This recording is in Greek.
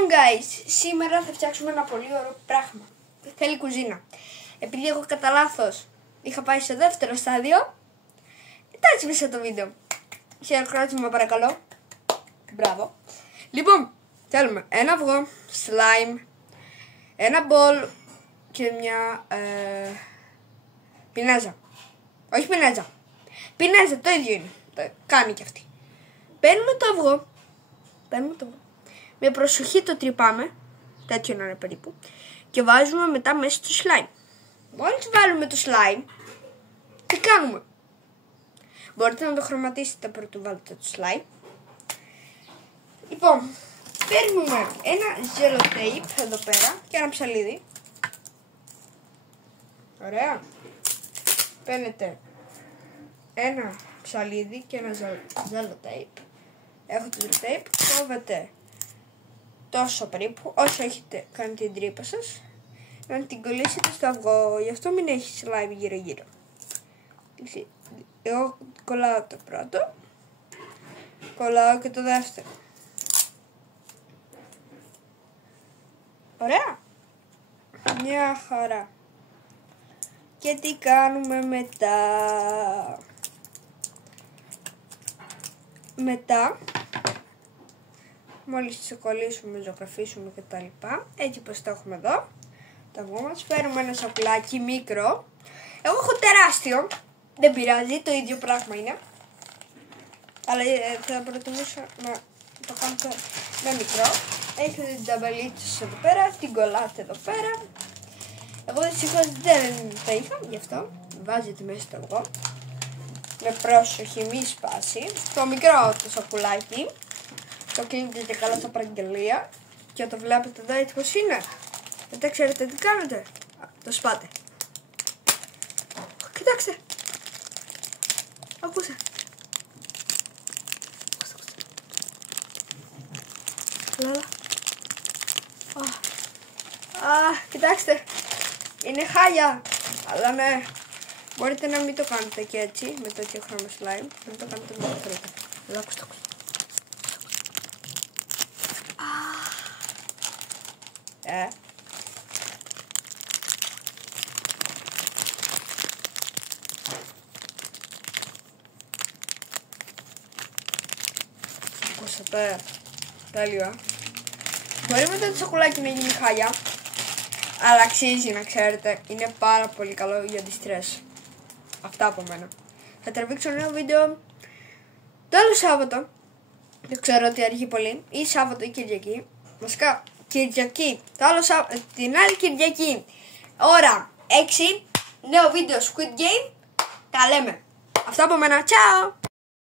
Λοιπόν guys, σήμερα θα φτιάξουμε ένα πολύ ωραίο πράγμα. Θέλει κουζίνα. Επειδή εγώ κατά λάθος είχα πάει στο δεύτερο στάδιο, εντάξει μέσα το βίντεο. Χειροκρότημα παρακαλώ. Μπράβο. Λοιπόν, θέλουμε ένα αυγό, slime, ένα μπολ και μια πινέζα. Όχι πινέζα. Πινέζα, το ίδιο είναι. Το κάνει και αυτή. Παίρνουμε το αυγό. Με προσοχή το τρυπάμε. Τέτοιο να είναι περίπου. Και βάζουμε μετά μέσα το slime. Μόλις βάλουμε το slime, τι κάνουμε? Μπορείτε να το χρωματίσετε πρωτού βάλετε το slime. Λοιπόν, παίρνουμε ένα zero tape εδώ πέρα και ένα ψαλίδι. Ωραία. Παίρνετε ένα ψαλίδι και ένα zero tape. Έχω το zero tape. Κόβετε τόσο περίπου, όσο έχετε κάνει την τρύπα σας, να την κολλήσετε στο αυγό. Γι' αυτό μην έχει slime γύρω γύρω. Εγώ κολλάω το πρώτο, κολλάω και το δεύτερο. Ωραία. Μια χαρά. Και τι κάνουμε μετά? Μόλις τις κολλήσουμε, ζωγραφίσουμε και τα λοιπά, έτσι πως το έχουμε εδώ, το αυγό μας, φέρουμε ένα σακουλάκι μικρό. Εγώ έχω τεράστιο, δεν πειράζει, το ίδιο πράγμα είναι, αλλά θα προτιμούσα να το κάνετε με μικρό. Έχετε την ταμπελίτσα σας εδώ πέρα, την κολλάτε εδώ πέρα. Εγώ δυστυχώς δεν τα είχα, γι' αυτό βάζετε μέσα στο αυγό. Με πρόσοχη, μη σπάσει. Το μικρό το σακουλάκι. Το κλείνετε και καλά στα παραγγελία. Και το βλέπετε εδώ έτσι πως είναι. Δεν ξέρετε τι κάνετε. Το σπάτε. Κοιτάξτε. Ακούσε. Λάλα. Κοιτάξτε. Είναι χάλια. Αλλά ναι. Μπορείτε να μην το κάνετε και έτσι, με τέτοιο χρώμα slime. Να το κάνετε με το θέλετε. Αλλά ακούστε. Ακούσατε. Τέλειο. Μπορεί μετά το σακουλάκι να γίνει χάλια, αλλά αξίζει να ξέρετε. Είναι πάρα πολύ καλό για τη στρες. Αυτά από μένα. Θα τραβήξω ένα βίντεο το άλλο Σάββατο. Δεν ξέρω ότι αργεί πολύ. Ή Σάββατο ή Κυριακή. Βασικά Κυριακή. Την άλλη Κυριακή. Ώρα 6. Νέο βίντεο Squid Game. Τα λέμε. Αυτά από μένα. Ciao.